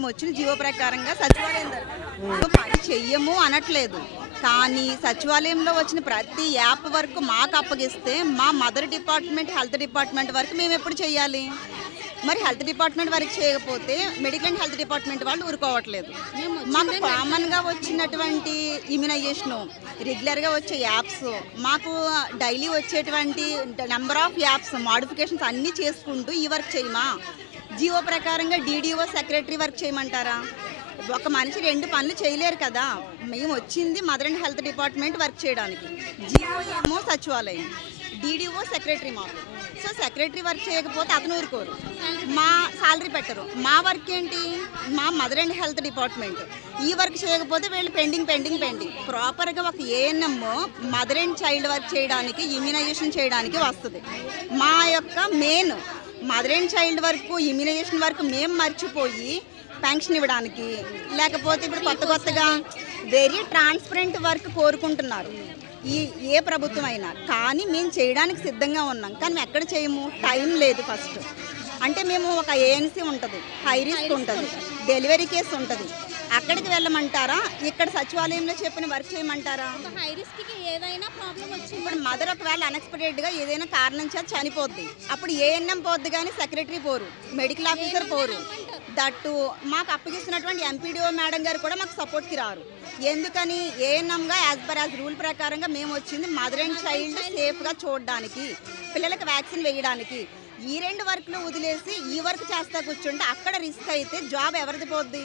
వచ్చిన జీవో ప్రకారంగా సచివాలయం పని చెయ్యము అనట్లేదు. కానీ సచివాలయంలో వచ్చిన ప్రతి యాప్ వరకు మాకు అప్పగిస్తే మా మదర్ డిపార్ట్మెంట్ హెల్త్ డిపార్ట్మెంట్ వరకు మేము ఎప్పుడు చేయాలి? మరి హెల్త్ డిపార్ట్మెంట్ వరకు చేయకపోతే మెడికల్ అండ్ హెల్త్ డిపార్ట్మెంట్ వాళ్ళు ఊరుకోవట్లేదు. మాకు కామన్గా వచ్చినటువంటి ఇమ్యునైజేషను, రెగ్యులర్గా వచ్చే యాప్స్, మాకు డైలీ వచ్చేటువంటి నెంబర్ ఆఫ్ యాప్స్ మోడిఫికేషన్స్ అన్నీ చేసుకుంటూ ఈ వర్క్ చేయమా? జీవో ప్రకారంగా డీడీఓ సెక్రటరీ వర్క్ చేయమంటారా? ఒక మనిషి రెండు పనులు చేయలేరు కదా. మేము వచ్చింది mother and health department work చేయడానికి, జీవో ఏమో సచివాలయం, డీడీఓ సెక్రటరీ మాకు. సో సెక్రటరీ వర్క్ చేయకపోతే అతను ఊరుకోరు, మా సాలరీ పెట్టరు. మా వర్క్ ఏంటి? మా మదర్ అండ్ హెల్త్ డిపార్ట్మెంట్ ఈ వర్క్ చేయకపోతే వీళ్ళు పెండింగ్ ప్రాపర్గా ఒక ANM mother and child work చేయడానికి, ఇమ్యునైజేషన్ చేయడానికి వస్తుంది. మా యొక్క మెయిన్ మదర్ అండ్ చైల్డ్ వరకు ఇమ్యునైజేషన్ వరకు మేము మర్చిపోయి పెన్షన్ ఇవ్వడానికి, లేకపోతే ఇప్పుడు కొత్తగా వెరీ ట్రాన్స్పరెంట్ వర్క్ కోరుకుంటున్నారు ఏ ప్రభుత్వం అయినా. కానీ మేము చేయడానికి సిద్ధంగా ఉన్నాం, కానీ మేము ఎక్కడ చేయము, టైం లేదు. ఫస్ట్ అంటే మేము ఒక ఏఎన్సీ ఉంటుంది, హై రిస్క్ ఉంటుంది, డెలివరీ కేసు ఉంటుంది, అక్కడికి వెళ్ళమంటారా? ఇక్కడ సచివాలయంలో చెప్పిన వర్క్ చేయమంటారా? హై రిస్క్కి ఏదైనా ప్రాబ్లం వచ్చింది, ఇప్పుడు మదర్ ఒకవేళ అన్ఎక్స్పెక్టెడ్గా ఏదైనా కారణం చేత చనిపోద్ది, అప్పుడు ఏఎన్ఎం పోద్ది కానీ సెక్రటరీ పోరు, మెడికల్ ఆఫీసర్ పోరు. దట్టు మాకు అప్పగిస్తున్నటువంటి ఎంపీడీఓ మేడం గారు కూడా మాకు సపోర్ట్కి రారు. ఎందుకని? ఏఎన్ఎంగా యాజ్ పర్ యాజ్ రూల్ ప్రకారంగా మేము వచ్చింది మదర్ అండ్ చైల్డ్ సేఫ్గా చూడడానికి, పిల్లలకి వ్యాక్సిన్ వేయడానికి. ఈ రెండు వర్క్లు వదిలేసి ఈ వర్క్ చేస్తా కూర్చుంటే అక్కడ రిస్క్ అయితే జాబ్ ఎవరిది పోద్ది?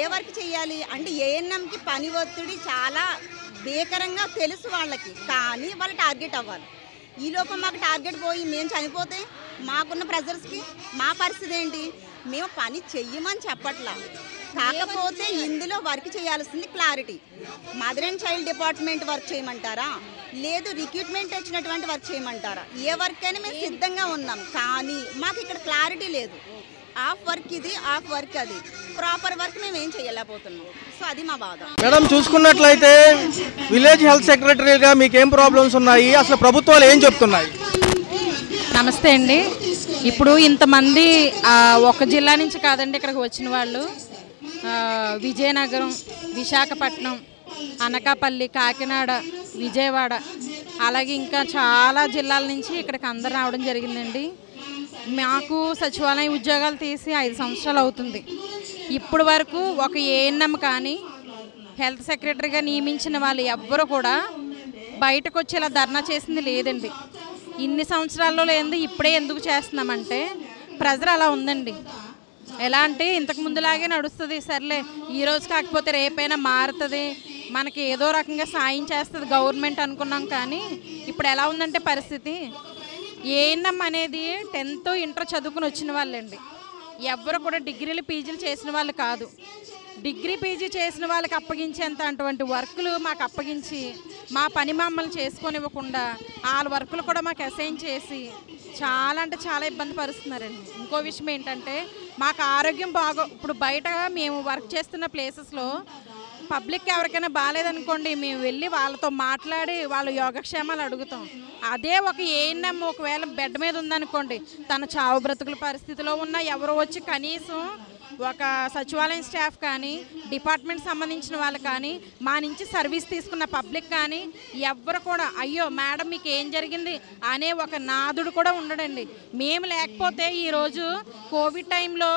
ఏ వర్క్ చేయాలి అంటే ఏఎన్ఎంకి పని ఒత్తిడి చాలా భీకరంగా తెలుసు వాళ్ళకి, కానీ వాళ్ళు టార్గెట్ అవ్వాలి. ఈ లోపల మాకు టార్గెట్ పోయి మేము చనిపోతే మాకున్న ప్రెజర్స్కి మా పరిస్థితి ఏంటి? మేము పని చెయ్యమని చెప్పట్లా, కాకపోతే ఇందులో వర్క్ చేయాల్సింది clarity. Mother and child department work చేయమంటారా, లేదు రిక్రూట్మెంట్ వచ్చినటువంటి వర్క్ చేయమంటారా? ఏ వర్క్ అయినా మేము సిద్ధంగా ఉన్నాం, కానీ మాకు ఇక్కడ క్లారిటీ లేదు. ఆఫ్ వర్క్ ఇది, ఆఫ్ వర్క్ అది, ప్రాపర్ వర్క్ మేము ఏం చేయలేకపోతున్నాం. సో అది మా బాధ. మేడం, చూసుకున్నట్లయితే విలేజ్ హెల్త్ సెక్రటరీగా మీకు ఏం ప్రాబ్లమ్స్ ఉన్నాయి, అసలు ప్రభుత్వాలు ఏం చెప్తున్నాయి? నమస్తే అండి. ఇప్పుడు ఇంతమంది ఒక జిల్లా నుంచి కాదండి ఇక్కడికి వచ్చిన వాళ్ళు, విజయనగరం, విశాఖపట్నం, అనకాపల్లి, కాకినాడ, విజయవాడ, అలాగే ఇంకా చాలా జిల్లాల నుంచి ఇక్కడికి అందరు రావడం జరిగిందండి. మాకు సచివాలయ ఉద్యోగాలు తీసి 5 సంవత్సరాలు అవుతుంది. ఇప్పుడు వరకు ఒక ఏఎన్ఎం కానీ హెల్త్ సెక్రటరీగా నియమించిన వాళ్ళు ఎవ్వరూ కూడా బయటకు వచ్చి ఇలా ధర్నా చేసింది లేదండి. ఇన్ని సంవత్సరాల్లో లేదు, ఇప్పుడే ఎందుకు చేస్తున్నామంటే ప్రెజర్ అలా ఉందండి. ఎలా అంటే ఇంతకు ముందులాగే నడుస్తుంది, సర్లే ఈరోజు కాకపోతే రేపైనా మారుతుంది, మనకి ఏదో రకంగా సాయం చేస్తుంది గవర్నమెంట్ అనుకున్నాం. కానీ ఇప్పుడు ఎలా ఉందంటే పరిస్థితి, ఏఎన్ఎం అనేది 10th ఇంటర్ చదువుకుని వచ్చిన వాళ్ళండి. ఎవరు కూడా డిగ్రీలు పీజీలు చేసిన వాళ్ళు కాదు. డిగ్రీ పీజీ చేసిన వాళ్ళకి అప్పగించేంత అటువంటి వర్కులు మాకు అప్పగించి మా పని మమ్మల్ని చేసుకొనివ్వకుండా వాళ్ళ వర్కులు కూడా మాకు అసైన్ చేసి చాలా అంటే చాలా ఇబ్బంది పరుస్తున్నారండి. ఇంకో విషయం ఏంటంటే మాకు ఆరోగ్యం ఇప్పుడు బయట మేము వర్క్ చేస్తున్న ప్లేసెస్లో పబ్లిక్ ఎవరికైనా బాగాలేదనుకోండి, మేము వెళ్ళి వాళ్ళతో మాట్లాడి వాళ్ళ యోగక్షేమాలు అడుగుతాం. అదే ఒక ఏఎన్ఎం ఒకవేళ బెడ్ మీద ఉందనుకోండి, తన చావు బ్రతుకుల పరిస్థితిలో ఉన్న ఎవరో వచ్చి కనీసం ఒక సచివాలయం స్టాఫ్ కానీ డిపార్ట్మెంట్ సంబంధించిన వాళ్ళు కానీ మా నుంచి సర్వీస్ తీసుకున్న పబ్లిక్ కానీ ఎవ్వరు కూడా అయ్యో మేడం మీకు ఏం జరిగింది అనే ఒక నాదుడు కూడా ఉండడండి. మేము లేకపోతే ఈరోజు కోవిడ్ టైంలో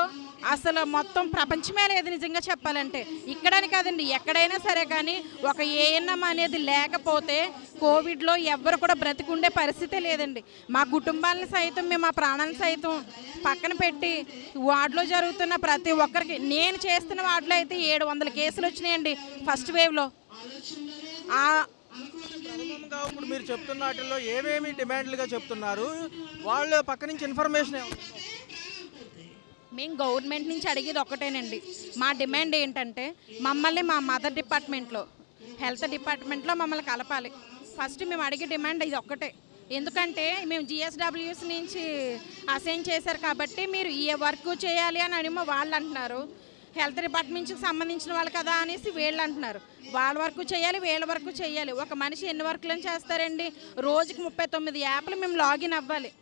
అసలు మొత్తం ప్రపంచమే లేదు నిజంగా చెప్పాలంటే. ఇక్కడని కాదండి, ఎక్కడైనా సరే కానీ ఒక ఏఎన్ఎం అనేది లేకపోతే కోవిడ్లో ఎవ్వరు కూడా బ్రతికుండే పరిస్థితే లేదండి. మా కుటుంబాలను సైతం మేము మా ప్రాణాలను సైతం పక్కన పెట్టి వార్డులో జరుగుతున్న ప్రతి ఒక్కరికి, నేను చేస్తున్న వార్డులో అయితే 700 కేసులు వచ్చినాయండి ఫస్ట్ వేవ్లో. ఇప్పుడు మీరు చెప్తున్న వాటిల్లో ఏమేమి డిమాండ్లుగా చెప్తున్నారు, వాళ్ళ పక్క నుంచి ఇన్ఫర్మేషన్ మేము గవర్నమెంట్ నుంచి అడిగేది ఒకటేనండి. మా డిమాండ్ ఏంటంటే మమ్మల్ని మా మదర్ డిపార్ట్మెంట్లో హెల్త్ డిపార్ట్మెంట్లో మమ్మల్ని కలపాలి. ఫస్ట్ మేము అడిగే డిమాండ్ ఇది ఒక్కటే. ఎందుకంటే మేము జిఎస్డబ్ల్యూఎస్ నుంచి అసైన్ చేశారు కాబట్టి మీరు ఏ వర్క్ చేయాలి అని అడిమో వాళ్ళు అంటున్నారు. హెల్త్ డిపార్ట్మెంట్కి సంబంధించిన వాళ్ళు కదా అనేసి వీళ్ళు అంటున్నారు. వాళ్ళ వరకు చేయాలి, వీళ్ళ వరకు చేయాలి. ఒక మనిషి ఎన్ని వర్కులను చేస్తారండి? రోజుకి 39 యాప్లు మేము లాగిన్ అవ్వాలి.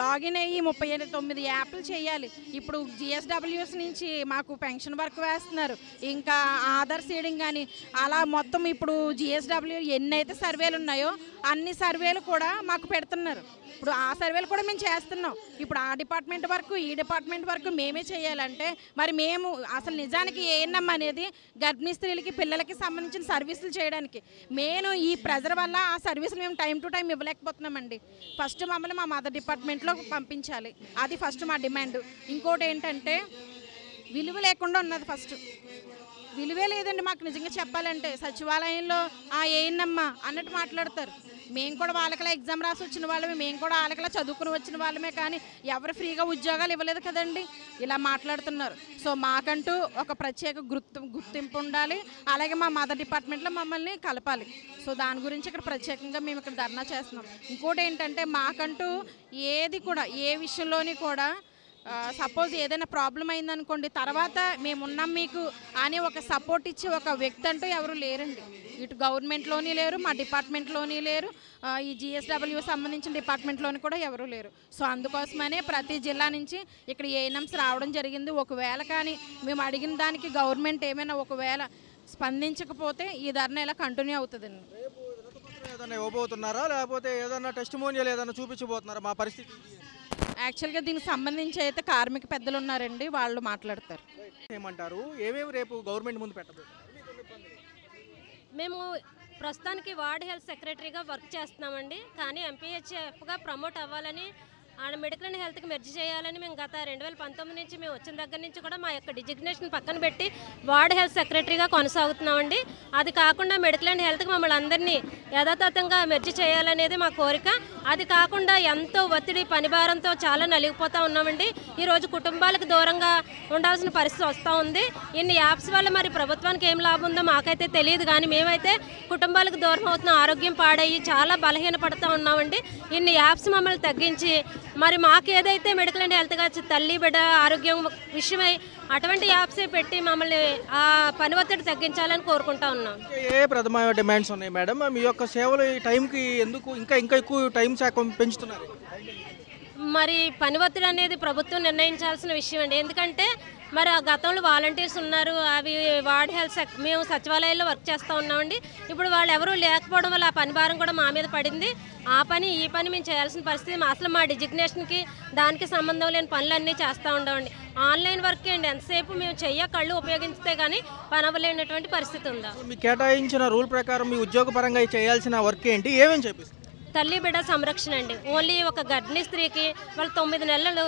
లాగిన్ అయ్యి 39 యాప్లు చేయాలి. ఇప్పుడు జిఎస్డబ్ల్యూఎస్ నుంచి మాకు పెన్షన్ వర్క్ వేస్తున్నారు, ఇంకా ఆధార్ సీడింగ్ కానీ అలా మొత్తం ఇప్పుడు జిఎస్డబ్ల్యూ ఎన్నైతే సర్వేలు ఉన్నాయో అన్ని సర్వేలు కూడా మాకు పెడుతున్నారు. ఇప్పుడు ఆ సర్వేలు కూడా మేము చేస్తున్నాం. ఇప్పుడు ఆ డిపార్ట్మెంట్ వరకు ఈ డిపార్ట్మెంట్ వరకు మేమే చేయాలంటే మరి మేము అసలు నిజానికి ఏఎన్ఎం అనేది గర్భిణీ స్త్రీలకి పిల్లలకి సంబంధించిన సర్వీసులు చేయడానికి నేను ఈ ప్రెజర్ వల్ల ఆ సర్వీసులు మేము టైం టు టైం ఇవ్వలేకపోతున్నామండి. ఫస్ట్ మమ్మల్ని మా మదర్ డిపార్ట్మెంట్లో పంపించాలి, అది ఫస్ట్ మా డిమాండ్. ఇంకోటి ఏంటంటే విలువ లేకుండా ఉన్నది, ఫస్ట్ విలువే లేదండి మాకు నిజంగా చెప్పాలంటే. సచివాలయంలో ఏనమ్మా అన్నట్టు మాట్లాడతారు. మేము కూడా వాళ్ళకలా ఎగ్జామ్ రాసి వచ్చిన వాళ్ళమే, మేము కూడా వాళ్ళకలా చదువుకుని వచ్చిన వాళ్ళమే, కానీ ఎవరు ఫ్రీగా ఉద్యోగాలు ఇవ్వలేదు కదండి, ఇలా మాట్లాడుతున్నారు. సో మాకంటూ ఒక ప్రత్యేక గుర్తింపు ఉండాలి, అలాగే మా మదర్ డిపార్ట్మెంట్లో మమ్మల్ని కలపాలి. సో దాని గురించి ఇక్కడ ప్రత్యేకంగా మేము ఇక్కడ ధర్నా చేస్తున్నాం. ఇంకోటి ఏంటంటే మాకంటూ ఏది కూడా ఏ విషయంలోని కూడా సపోజ్ ఏదైనా ప్రాబ్లం అయిందనుకోండి, తర్వాత మేమున్నాం మీకు అని ఒక సపోర్ట్ ఇచ్చే ఒక వ్యక్తి అంటూ ఎవరు లేరండి. ఇటు గవర్నమెంట్లోని లేరు, మా డిపార్ట్మెంట్లోని లేరు, ఈ జిఎస్డబ్ల్యూ సంబంధించిన డిపార్ట్మెంట్లోని కూడా ఎవరు లేరు. సో అందుకోసమనే ప్రతి జిల్లా నుంచి ఇక్కడ ఏఎన్ఎంస్ రావడం జరిగింది. ఒకవేళ కానీ మేము అడిగిన దానికి గవర్నమెంట్ ఏమైనా ఒకవేళ స్పందించకపోతే ఈ ధర్నా ఇలా కంటిన్యూ అవుతుందండి. ఏదైనా ఇవ్వబోతున్నారా, లేకపోతే ఏదైనా టెస్టిమోనియల్ ఏదైనా చూపించబోతున్నారా మా పరిస్థితి? యాక్చువల్గా దీనికి సంబంధించి అయితే కార్మిక పెద్దలు ఉన్నారండి, వాళ్ళు మాట్లాడతారు. ఏమంటారు, ఏమేమి రేపు గవర్నమెంట్ ముందు పెట్టబోతున్నారు? మేము ప్రస్తుతానికి వార్డ్ హెల్త్ సెక్రటరీగా వర్క్ చేస్తున్నామండి, కానీ ఎంపీహెచ్ఎఫ్గా ప్రమోట్ అవ్వాలని ఆడ మెడికల్ అండ్ హెల్త్కి మెర్జ్ చేయాలని మేము గత 2019 నుంచి మేము వచ్చిన దగ్గర నుంచి కూడా మా యొక్క డిజిగ్నేషన్ పక్కన పెట్టి వార్డ్ హెల్త్ సెక్రటరీగా కొనసాగుతున్నామండి. అది కాకుండా మెడికల్ అండ్ హెల్త్కి మమ్మల్ని అందరినీ యథాతథంగా మెర్జ్ చేయాలనేది మా కోరిక. అది కాకుండా ఎంతో ఒత్తిడి పనిభారంతో చాలా నలిగిపోతూ ఉన్నామండి. ఈరోజు కుటుంబాలకు దూరంగా ఉండాల్సిన పరిస్థితి వస్తూ ఉంది. ఇన్ని యాప్స్ వల్ల మరి ప్రభుత్వానికి ఏం లాభం ఉందో మాకైతే తెలియదు, కానీ మేమైతే కుటుంబాలకు దూరం అవుతున్న, ఆరోగ్యం పాడయ్యి చాలా బలహీనపడుతూ ఉన్నామండి. ఇన్ని యాప్స్ మమ్మల్ని తగ్గించి మరి మాకు ఏదైతే మెడికల్ అండ్ హెల్త్గా తల్లి బిడ్డ ఆరోగ్యం విషయమై అటువంటి యాప్సే పెట్టి మమ్మల్ని ఆ పని ఒత్తిడి తగ్గించాలని కోరుకుంటా ఉన్నాం. ఏ ప్రథమ డిమాండ్స్ ఉన్నాయి మేడం? మీ యొక్క సేవలు ఈ టైంకి ఎందుకు ఇంకా ఎక్కువ టైం శాఖ పెంచుతున్నారు? మరి పని ఒత్తిడి అనేది ప్రభుత్వం నిర్ణయించాల్సిన విషయం అండి. ఎందుకంటే మరి ఆ గతంలో వాలంటీర్స్ ఉన్నారు, అవి వార్డ్ హెల్త్ మేము సచివాలయాల్లో వర్క్ చేస్తూ ఉన్నామండి. ఇప్పుడు వాళ్ళు ఎవరూ లేకపోవడం వల్ల ఆ పని భారం కూడా మా మీద పడింది. ఆ పని ఈ పని మేము చేయాల్సిన పరిస్థితి. అసలు మా డిజిగ్నేషన్కి దానికి సంబంధం లేని పనులన్నీ చేస్తూ ఉండవండి. ఆన్లైన్ వర్క్ అండి, ఎంతసేపు మేము కళ్ళు ఉపయోగిస్తే కానీ పని అవ్వలేనటువంటి పరిస్థితి ఉందా. మీకు కేటాయించిన రూల్ ప్రకారం మీ ఉద్యోగపరంగా చేయాల్సిన వర్క్ ఏంటి, ఏమేమి చెప్పేసి? తల్లి బిడ్డ సంరక్షణ అండి. ఓన్లీ ఒక గర్భిణీ స్త్రీకి వాళ్ళు 9 నెలలు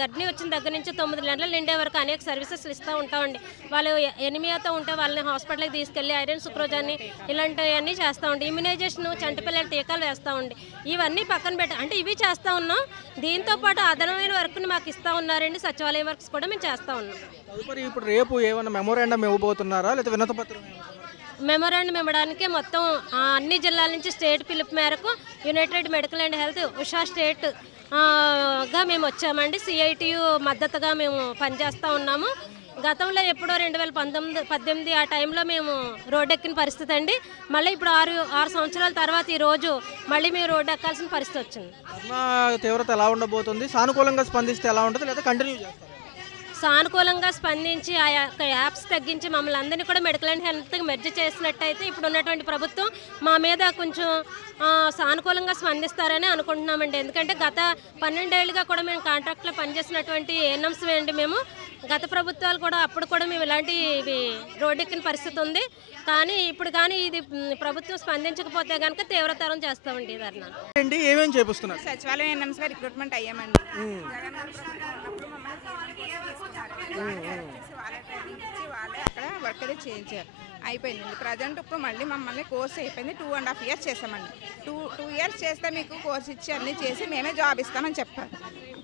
గర్భిణీ వచ్చిన దగ్గర నుంచి 9 నెలలు నిండే వరకు అనేక సర్వీసెస్ ఇస్తూ ఉంటామండి. వాళ్ళు ఎనిమియాతో ఉంటే వాళ్ళని హాస్పిటల్కి తీసుకెళ్ళి ఐరన్ సుక్రోజాన్ని ఇలాంటివన్నీ చేస్తూ ఉండి, ఇమ్యునైజేషన్ చంటిపిల్లల టీకాలు వేస్తూ ఉండి, ఇవన్నీ పక్కన పెట్టి అంటే ఇవి చేస్తూ ఉన్నాం. దీంతో పాటు అదనమైన వర్క్ని మాకు ఇస్తూ ఉన్నారండి. సచివాలయం వర్క్స్ కూడా మేము చేస్తూ ఉన్నాం. తదుపరి ఇప్పుడు రేపు ఏమైనా మెమోరాండం ఇవ్వబోతున్నారా, లేదా వినతిపత్రం? మెమోరాండం ఇవ్వడానికి మొత్తం అన్ని జిల్లాల నుంచి స్టేట్ పిలుపు మేరకు United medical and health Usha state గా మేము వచ్చామండి. సిఐటియు మద్దతుగా మేము పనిచేస్తూ ఉన్నాము. గతంలో ఎప్పుడో 2018 ఆ టైంలో మేము రోడ్డు ఎక్కిన పరిస్థితి అండి. మళ్ళీ ఇప్పుడు 6 సంవత్సరాల తర్వాత ఈరోజు మళ్ళీ మేము రోడ్డు ఎక్కాల్సిన పరిస్థితి వచ్చింది. తీవ్రత ఎలా ఉండబోతుంది? సానుకూలంగా స్పందిస్తే ఎలా ఉంటుంది, లేదా కంటిన్యూ చేస్తారు? సానుకూలంగా స్పందించి ఆ యొక్క యాప్స్ తగ్గించి మమ్మల్ని అందరినీ కూడా మెడికల్ అండ్ హెల్త్కి మెర్జ్ చేసినట్టయితే ఇప్పుడు ఉన్నటువంటి ప్రభుత్వం మా మీద కొంచెం సానుకూలంగా స్పందిస్తారని అనుకుంటున్నామండి. ఎందుకంటే గత 12 ఏళ్ళుగా కూడా మేము కాంట్రాక్ట్లో పనిచేసినటువంటి ఏఎన్ఎంస్ అండి మేము. గత ప్రభుత్వాలు కూడా అప్పుడు కూడా మేము ఇలాంటి రోడ్డెక్కిన పరిస్థితి ఉంది. కానీ ఇప్పుడు కానీ ఇది ప్రభుత్వం స్పందించకపోతే కనుక తీవ్రతరం చేస్తామండి ధర్నా. ఏమేమి చేపిస్తున్నారు? సచివాలయం ఏఎన్ఎంస్గా రిక్రూట్మెంట్ అయ్యామండి. వాళ్ళే అక్కడ వర్క్ అయితే చేయించారు, అయిపోయిందండి. ప్రజెంట్ ఇప్పుడు మళ్ళీ మమ్మల్ని కోర్స్ అయిపోయింది. 2.5 years చేసామండి. 2 years చేస్తే మీకు కోర్స్ ఇచ్చి అన్నీ చేసి మేమే జాబ్ ఇస్తామని చెప్పారు.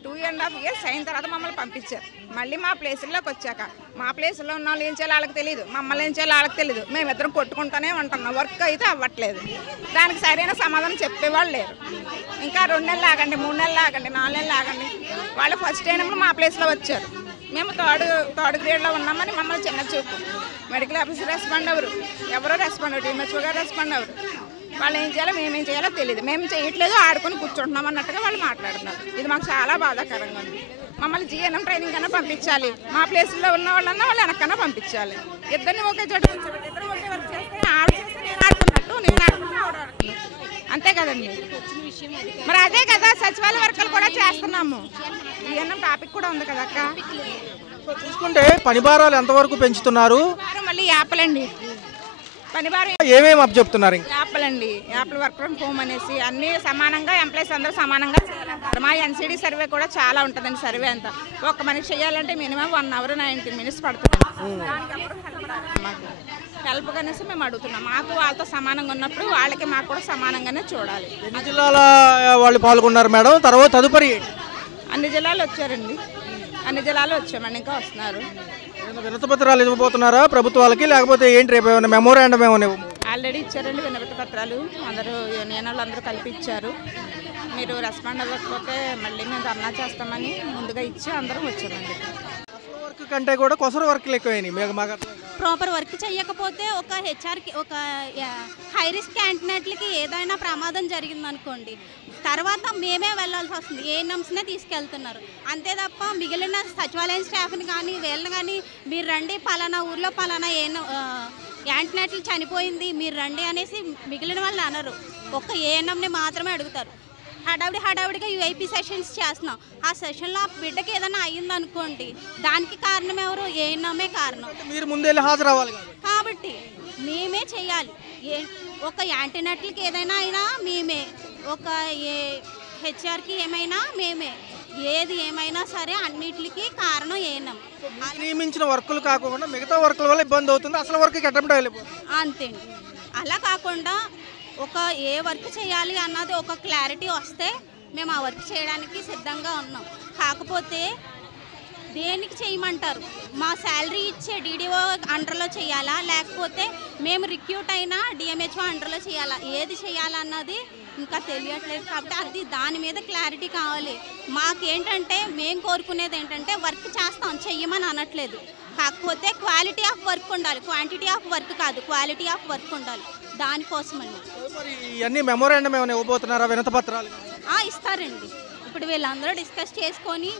2.5 years అయిన తర్వాత మమ్మల్ని పంపించారు. మళ్ళీ మా ప్లేసుల్లోకి వచ్చాక మా ప్లేసుల్లో ఉన్న వాళ్ళు ఏం చేయాలో వాళ్ళకి తెలియదు, మమ్మల్ని ఏం చేయాలో వాళ్ళకి తెలియదు. మేమిద్దరం కొట్టుకుంటూనే ఉంటున్నాం, వర్క్ అయితే అవ్వట్లేదు. దానికి సరైన సమాధానం చెప్పేవాళ్ళు లేరు. ఇంకా 2 నెలలు ఆగండి, 3 నెలలు ఆగండి, 4 నెలలు ఆగండి. వాళ్ళు ఫస్ట్ అయినప్పుడు మా ప్లేస్లో వచ్చారు. మేము థర్డ్ గ్రేడ్లో ఉన్నామని మమ్మల్ని చిన్న చూపు. మెడికల్ ఆఫీసర్ రెస్పాండ్ అవ్వరు, ఎవరో రెస్పాండ్ అవ్వరు, డిఎంహెచ్ఓ గారు రెస్పాండ్ అవ్వరు. వాళ్ళు ఏం చేయాలో మేమేం చేయాలో తెలియదు. మేము చేయట్లేదు, ఆడుకొని కూర్చుంటున్నాం అన్నట్టుగా వాళ్ళు మాట్లాడుతున్నారు. ఇది మాకు చాలా బాధాకరంగా ఉంది. మమ్మల్ని జీఎన్ఎం ట్రైనింగ్ కన్నా పంపించాలి, మా ప్లేస్లో ఉన్న వాళ్ళన్నా వాళ్ళు వెనకన్నా పంపించాలి. ఇద్దరిని ఒకే చోట కూర్చోబెట్టి ఇద్దరు ఒకే వర్క్ చేస్తే ఆవిడ చేస్తే నేను ఆడుకున్నట్టు, నేను ఆడుకున్నా ఆవిడ ఆడుకున్నట్టు, అంతే కదండి. మరి అదే కదా సచివాలయ వర్గాలు కూడా చేస్తున్నాము. జీఎన్ఎం టాపిక్ కూడా ఉంది కదా అక్క. చూసుకుంటే పని భారాలు ఎంతవరకు పెంచుతున్నారు? మళ్ళీ యాప్లండి, పని భారం ఏమేమి అప్ చెప్తున్నారు? యాప్లండి, యాప్లు వర్క్ ఫ్రమ్ హోమ్ అనేసి అన్నీ సమానంగా ఎంప్లాయీస్ అందరూ సమానంగా చేయాలంటారు. మా ఎన్సీడీ సర్వే కూడా చాలా ఉంటుందండి. సర్వే అంతా ఒక మనిషి చేయాలంటే మినిమం 1 hour 19 minutes పడుతుంది. మాకు హెల్ప్ అనేసి మేము అడుగుతున్నాం. మాకు వాళ్ళతో సమానంగా ఉన్నప్పుడు వాళ్ళకి మాకు కూడా సమానంగానే చూడాలి. ఎన్ని జిల్లాల వాళ్ళు పాల్గొన్నారు మేడం? తర్వాత తదుపరి అన్ని జిల్లాలు వచ్చారండి, అన్ని జిల్లాలు వచ్చామండి, ఇంకా వస్తున్నారు. వినతి పత్రాలు ఇవ్వబోతున్నారా ప్రభుత్వాలకి, లేకపోతే ఏంటి రేపు ఏమైనా మెమోరాండం ఏమైనా? ఆల్రెడీ ఇచ్చారండి వినతి పత్రాలు, అందరూ యూనియన్ వాళ్ళు అందరూ కలిపి ఇచ్చారు. మీరు రెస్పాండ్ అవ్వకపోతే మళ్ళీ మేము ధర్నా చేస్తామని ముందుగా ఇచ్చి అందరం వచ్చామండి. వర్క్ కంటే కూడా కొసరు వర్క్లు ఎక్కువైనాయి. మాకు ప్రాపర్ వర్క్ చేయకపోతే ఒక హెచ్ఆర్కి ఒక హై రిస్క్ క్యాండిడేట్లకి ఏదైనా ప్రమాదం జరిగిందనుకోండి, తర్వాత మేమే వెళ్ళాల్సి వస్తుంది. ఏఎన్ఎంస్నే తీసుకెళ్తున్నారు అంతే తప్ప మిగిలిన సచివాలయం స్టాఫ్ని కానీ వీళ్ళని కానీ మీరు రండి పలానా ఊర్లో పలానా యాంటినేట్లు చనిపోయింది మీరు రండి అనేసి మిగిలిన వాళ్ళు అనరు. ఒక్క ఏఎన్ఎంని మాత్రమే అడుగుతారు. హడావిడిగా యూఐపీ సెషన్స్ చేస్తున్నాం. ఆ సెషన్లో ఆ బిడ్డకి ఏదైనా అయ్యిందనుకోండి, దానికి కారణం ఎవరు? ఏఎన్ఎంఏ కారణం. మీరు ముందే హాజరవ్వాలి కాబట్టి మేమే చేయాలి. ఒక యాంటీనట్లకి ఏదైనా అయినా మేమే, ఒక హెచ్ఆర్కి ఏమైనా మేమే, ఏది ఏమైనా సరే అన్నిటికి కారణం ఏఎన్ఎం. నియమించిన వర్కులు కాకుండా మిగతా వర్కుల వల్ల ఇబ్బంది అవుతుంది. అసలు వర్క్ అంతే. అలా కాకుండా ఒక ఏ వర్క్ చేయాలి అన్నది ఒక క్లారిటీ వస్తే మేము ఆ వర్క్ చేయడానికి సిద్ధంగా ఉన్నాం. కాకపోతే దేనికి చేయమంటారు? మా శాలరీ ఇచ్చే డీడీఓ అండర్లో చేయాలా, లేకపోతే మేము రిక్రూట్ అయినా డిఎంహెచ్ఓ అండర్లో చేయాలా, ఏది చేయాలన్నది ఇంకా తెలియట్లేదు. కాబట్టి అది దాని మీద క్లారిటీ కావాలి. మాకేంటంటే మేము కోరుకునేది ఏంటంటే వర్క్ చేస్తాం, చెయ్యమని అనట్లేదు. కాకపోతే క్వాలిటీ ఆఫ్ వర్క్ ఉండాలి, క్వాంటిటీ ఆఫ్ వర్క్ కాదు, క్వాలిటీ ఆఫ్ వర్క్ ఉండాలి. దానికోసమండి. ఇవన్నీ మెమోరాండం ఏమైనా ఇవ్వబోతున్నారా? వినతి పత్రాలు ఇస్తారండి. ఇప్పుడు వీళ్ళందరూ డిస్కస్ చేసుకొని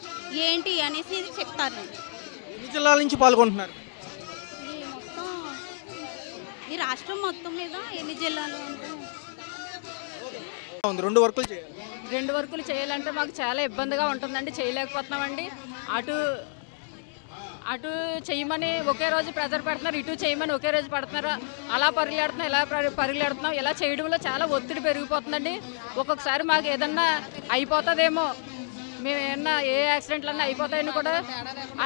ఏంటి అనేసి చెప్తారండి. ఎన్ని జిల్లాల నుంచి పాల్గొంటున్నారు? ఈ రాష్ట్రం మొత్తం మీద ఎన్ని జిల్లాలు అంటే 2 వర్కులు చేయాలి. 2 వర్కులు చేయాలంటే మాకు చాలా ఇబ్బందిగా ఉంటుందండి, చేయలేకపోతున్నామండి. అటు చేయమని ఒకే రోజు ప్రెజర్ పెడుతున్నారు, ఇటు చేయమని ఒకే రోజు పెడుతున్నారు. అలా పరుగులెడుతున్నాం. ఇలా చేయడంలో చాలా ఒత్తిడి పెరిగిపోతుందండి. ఒక్కొక్కసారి మాకు ఏదన్నా అయిపోతుందేమో, మేము ఏమన్నా ఏ యాక్సిడెంట్లన్నా అయిపోతాయని కూడా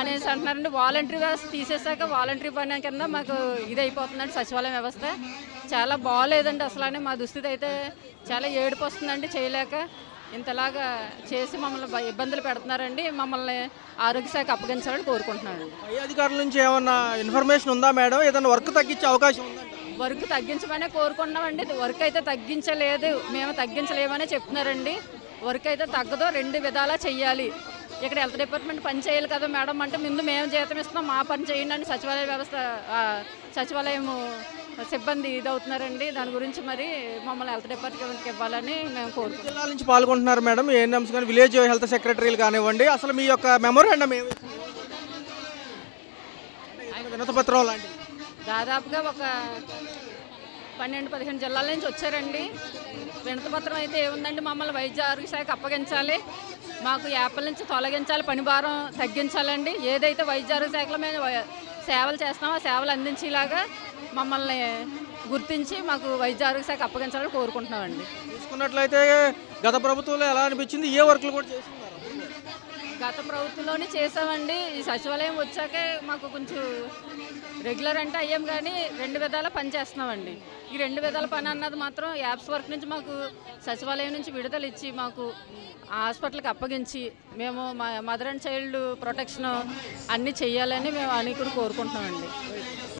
అనేసి అంటున్నారండి. వాలంటరీ వ్యవస్థ తీసేసాక వాలంటరీ పని కింద మాకు ఇది అయిపోతుందండి. సచివాలయం వ్యవస్థ చాలా బాగోలేదండి అసలు. అని మా దుస్థితి అయితే చాలా ఏడుపు వస్తుందండి చేయలేక. ఇంతలాగా చేసి మమ్మల్ని ఇబ్బందులు పెడుతున్నారండి. మమ్మల్ని ఆరోగ్య శాఖ అప్పగించాలని కోరుకుంటున్నాను. పై అధికారుల నుంచి ఏమన్నా ఇన్ఫర్మేషన్ ఉందా మేడం? ఏదైనా వర్క్ తగ్గించే అవకాశం ఉందా? వర్క్ తగ్గించమనే కోరుకుంటున్నామండి. వర్క్ అయితే తగ్గించలేదు, మేము తగ్గించలేమనే చెప్తున్నారండి. వర్క్ అయితే తగ్గదో 2 విధాలా చెయ్యాలి. ఇక్కడ హెల్త్ డిపార్ట్మెంట్ పని చేయాలి కదా మేడం అంటే, ముందు మేము జీతం ఇస్తున్నాం, మా పని చేయండి అని సచివాలయ వ్యవస్థ సచివాలయం సిబ్బంది ఇదవుతున్నారండి. దాని గురించి మరి మమ్మల్ని హెల్త్ డిపార్ట్మెంట్కి ఇవ్వాలని మేము కోరుకుంటున్నాం. జిల్లాల నుంచి పాల్గొంటున్నారు మేడం, ఏఎన్ఎంస్ కానీ విలేజ్ హెల్త్ సెక్రటరీలు కానివ్వండి. అసలు మీ యొక్క మెమోరాండం ఏమి? వినతి పత్రం లాంటివి దాదాపుగా ఒక 12-15 జిల్లాల నుంచి వచ్చారండి. వినతి పత్రం అయితే ఏముందండి, మమ్మల్ని వైద్య ఆరోగ్య శాఖ అప్పగించాలి, మాకు యాప్ల నుంచి తొలగించాలి, పని భారం తగ్గించాలండి. ఏదైతే వైద్య ఆరోగ్య శాఖలో మేము సేవలు చేస్తామో ఆ సేవలు అందించేలాగా మమ్మల్ని గుర్తించి మాకు వైద్య ఆరోగ్య శాఖ అప్పగించాలని కోరుకుంటున్నామండి. చూసుకున్నట్లయితే గత ప్రభుత్వంలో ఎలా అనిపించింది? ఏ వర్కులు కూడా చేస్తున్నారు? గత ప్రభుత్వంలోనే చేసామండి. ఈ సచివాలయం వచ్చాకే మాకు కొంచెం రెగ్యులర్ అంటే అయ్యాం, కానీ 2 విధాల పని చేస్తున్నామండి. ఈ 2 విధాల పని అన్నది మాత్రం యాప్స్ వర్క్ నుంచి మాకు సచివాలయం నుంచి విడుదల ఇచ్చి మాకు హాస్పిటల్కి అప్పగించి మేము మా మదర్ అండ్ చైల్డ్ ప్రొటెక్షన్ అన్నీ చేయాలని మేము అని కూడా కోరుకుంటున్నామండి.